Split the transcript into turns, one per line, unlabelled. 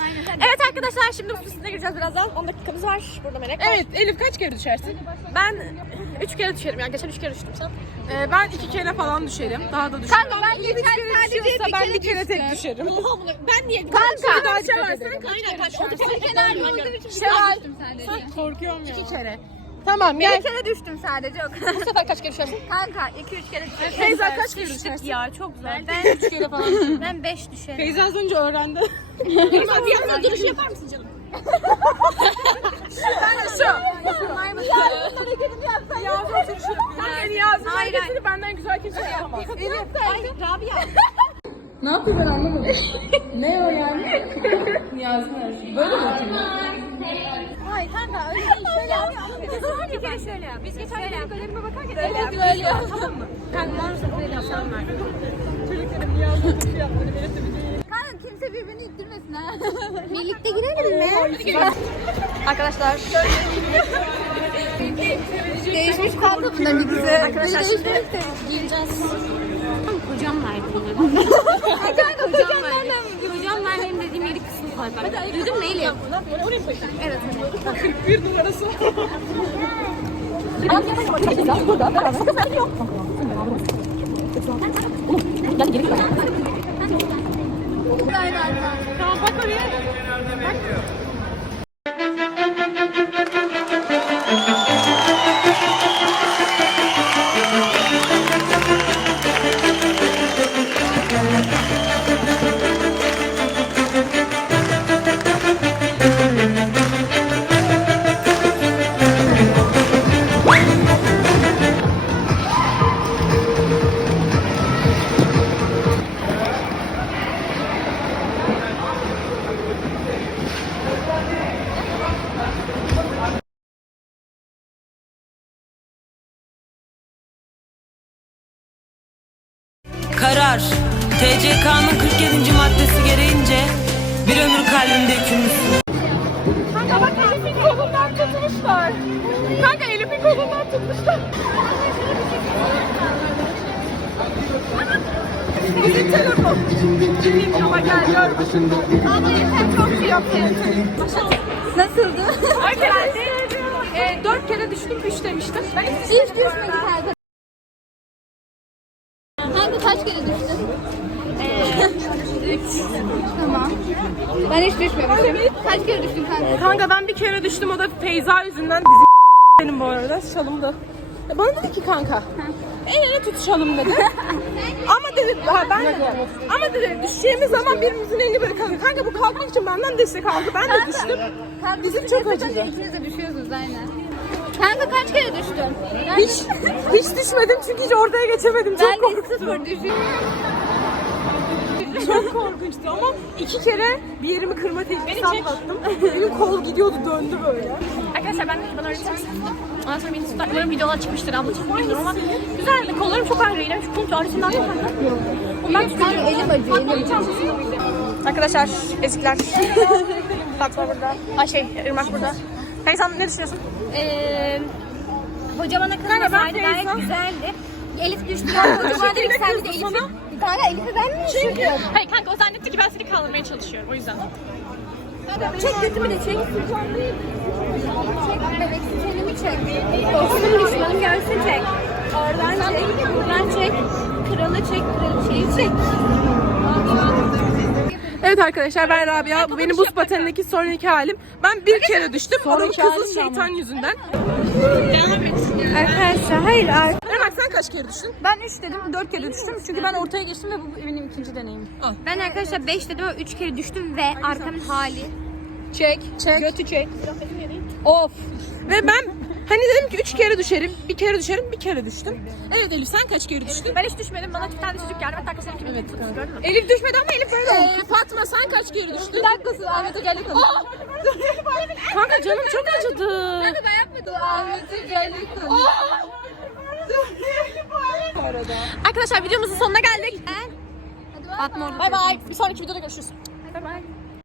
Evet arkadaşlar şimdi bu pisine gireceğiz birazdan. 10 dakikamız var. Burada Melek var.
Evet Elif kaç kere düşersin?
Ben 3 kere düşerim yani. Geçen 3 kere düştüm sen.
Ben 2 kere falan düşerim. Daha da düşerim.
Kanka ben geçen sadece
Ben bir kere tek düşerim.
Ben niye?
Bir daha dikkat
Aynen
ederim.
kanka. Kenarda olduğum için
Şevval. Korkuyorum ya. 2 kere. Tamam
Bir
gel.
kere düştüm sadece o kadar. Bu sefer kaç kere düşersin? Kanka 2-3 kere düştüm.
Feyza kaç kere düşersin?
Ya çok güzel. Ben 3 kere falan düştüm. Ben 5 düşerim.
Feyza az önce öğrendi.
Bir anda duruş yapar mısın canım? Yazın hareketini yapsan.
Yazın oturuşu yapıyor. Yazın
Hayır,
hareketini benden güzel kimse yapamaz.
Elif, Rabia.
Ne yapıyor ben anlamadım. Ne o yani? Yazın hareketi. Böyle mi yapıyor?
Hayır kanka öyle değil. Şöyle yap. Bir kere şöyle yap. Biz geçen gün galerime bakarken böyle yap. Tamam mı? Kanka maalesef böyle yapsam var.
Çocuklarım yazın oturuşu yaptığını belirtti bir değil.
Kanka kimse birbirini ittirmesin ha. Birlikte girelim mi? Arkadaşlar. Değişmiş kaldı bundan ikisi. Arkadaşlar şimdi gireceğiz. Kocam verdi bunları. Kocam vermem dediğim yeri kısmı koy bak. Duydun mu Elif?
Oraya mı koyayım?
Evet.
41 numarası. Tamam bak oraya. Bak.
Karar. TCK'nın 47. maddesi gereğince bir ömür kalbimde hükümlüsün.
Kanka bak Elif'in kolundan tutmuşlar. Kanka Elif'in kolundan tutmuşlar. Bizim telefon. Ama gel gör. Abi sen çok iyi yaptın.
Nasıldı?
Arkadaşlar 4 kere düştüm 3 demiştim. Ben
Hiç düşmedi kanka. Kanka kaç kere düştün? 3. Tamam. Ben hiç düşmemişim. Kaç kere düştün kanka?
Kanka ben bir kere düştüm o da Feyza yüzünden bizim benim bu arada çalımdı. Bana dedi ki kanka el ele tutuşalım dedi. Ama dedi ben de ama dedi düşeceğimiz zaman birimizin elini bırakalım. Kanka bu kalkmak için benden destek aldı. Ben de düştüm. Bizim çok acıdı.
İkiniz de düşüyorsunuz aynen. Kanka kaç kere düştün?
Hiç düşmedim çünkü hiç ortaya geçemedim. Çok
Ben de
korkunçtu.
0 düştüm.
Çok korkunçtu ama 2 kere bir yerimi kırma tehlikesi atlattım. Benim kol gidiyordu döndü böyle.
Arkadaşlar ben de bana öğreteceğim. Ondan sonra beni tutar. Umarım videolar çıkmıştır abla çekmiştir ama güzeldi. Kollarım çok ağrıyor. İğrenç. Kum ağrısından çok ağrıyor. Ben tutuyorum. Elim acıyor. Arkadaşlar ezikler. Fatma burada. Irmak burada. Feyza ne düşünüyorsun? Hoca bana kırmasaydı gayet güzeldi. Elif düştü. Hoca bana dedi ki sen bir de Elif'i... Kanka Elif'i ben mi çünkü? Hayır kanka o zannetti ki ben seni kaldırmaya çalışıyorum o yüzden. Çek götümü de çek. Çek bebek çenemi çek. Dostum düşmanım görsün çek. Oradan çek, buradan çek. Kralı çek, kraliçeyi çek.
Evet arkadaşlar ben Rabia. Bu benim buz patenindeki son iki halim. Ben bir kere düştüm. Onun kızıl şeytan yüzünden.
Arkadaşlar hayır
Irmak sen kaç kere düştün?
ben 3 dedim 4 kere düştüm çünkü ben ortaya geçtim ve bu benim ikinci deneyimim. Ben arkadaşlar 5 dedim ve 3 kere düştüm ve arkamın hali.
Çek.
Götü çek.
Of. Ve ben hani dedim ki 3 kere düşerim, bir kere düşerim, bir kere düştüm. Evet Elif sen kaç kere düştün?
Ben hiç düşmedim. Bana bir tane çocuk geldi. Hatta arkadaşlar kimi gördün mü?
Elif düşmedi ama Elif böyle oldu. Fatma sen kaç kere düştün?
Bir dakika Ahmet Hoca'yla konuş.
Kanka canım çok acıdı.
Ben yapmadım. Ahmet Hoca'yla konuş. Arkadaşlar videomuzun sonuna geldik. Fatma orada.
Bay bay. Bir sonraki videoda görüşürüz.
Bay bay.